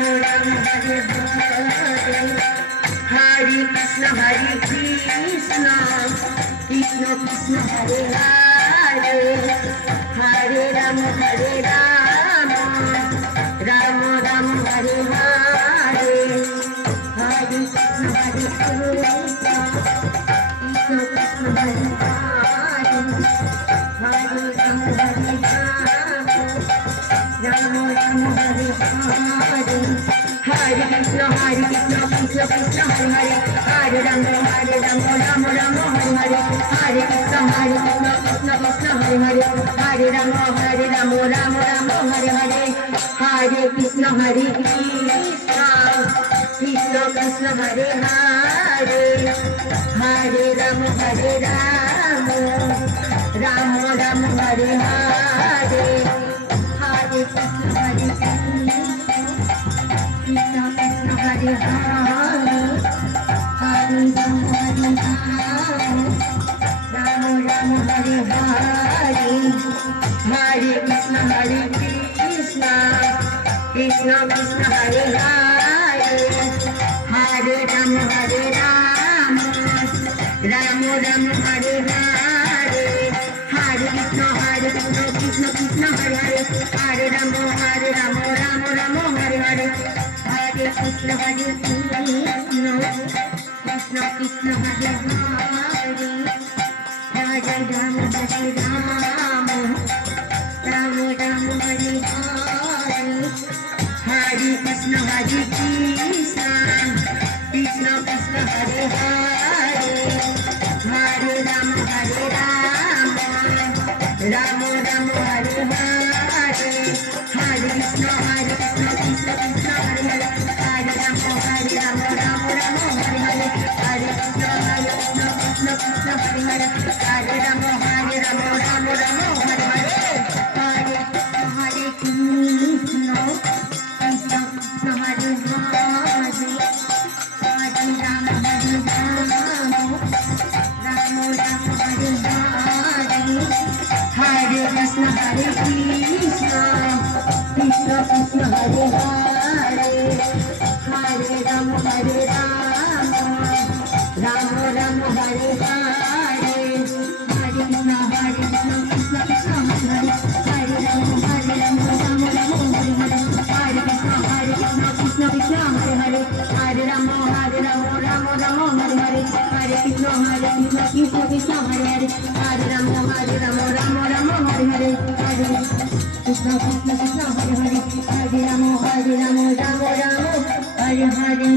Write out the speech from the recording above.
Ram Hare Hare Hare Krishna Krishna Krishna Hare Hare Hare Ram Hare Ram Ram Ram Hare Hare Hare Krishna Krishna Krishna Hare Hare Hare Ram Hare Ram Ram Ram Hare Hare Hare Krishna Krishna Krishna Hare Hare Ram Ram Ram Hare Hare Hare Krishna Krishna Krishna Hare Hare Hare Ram Ram Ram Hare Hare Hare Krishna Krishna Krishna Hare Hare Hare Ram Hare Ram Ram Ram Hare Hare Hare Krishna Krishna Krishna Hare Hare Hare Ram Hare Ram Ram Ram Hare Hare Hare Krishna Krishna Krishna Hare Hare Hare Ram Hare Ram Ram Ram Hare Hare Hare Krishna Krishna Krishna Hare Hare Hare Ram Ram Ram Hare Hare Hare Krishna Krishna Krishna Hare Hare Hare Ram Hare Ram Ram Ram Hare Hare Hare Krishna Krishna Krishna Hare Hare Hare Ram Hare Ram Ram Ram Hare Hare Hare Krishna Krishna Krishna Hare Hare Hare Ram Ram Ram Hare Hare Hare Krishna Krishna Krishna Hare Hare Hare Ram Ram Ram Hare Hare Hare Krishna Krishna Krishna Hare Hare Hare Ram Hare Ram Ram Ram Hare Hare Hare Krishna Krishna Krishna Hare Hare Hare Ram Hare Ram Ram Ram Hare Hare Hare Krishna Krishna Krishna Hare Hare Hare Ram Ram Ram Hare Hare Hare Krishna Krishna Krishna Hare Hare Hare Ram Ram Hare Hare Hare Krishna Krishna Krishna Hare Hare Hare Ram Ram Hare Hare Hare Krishna Krishna Krishna Hare Hare Hare Ram Ram Hare Hare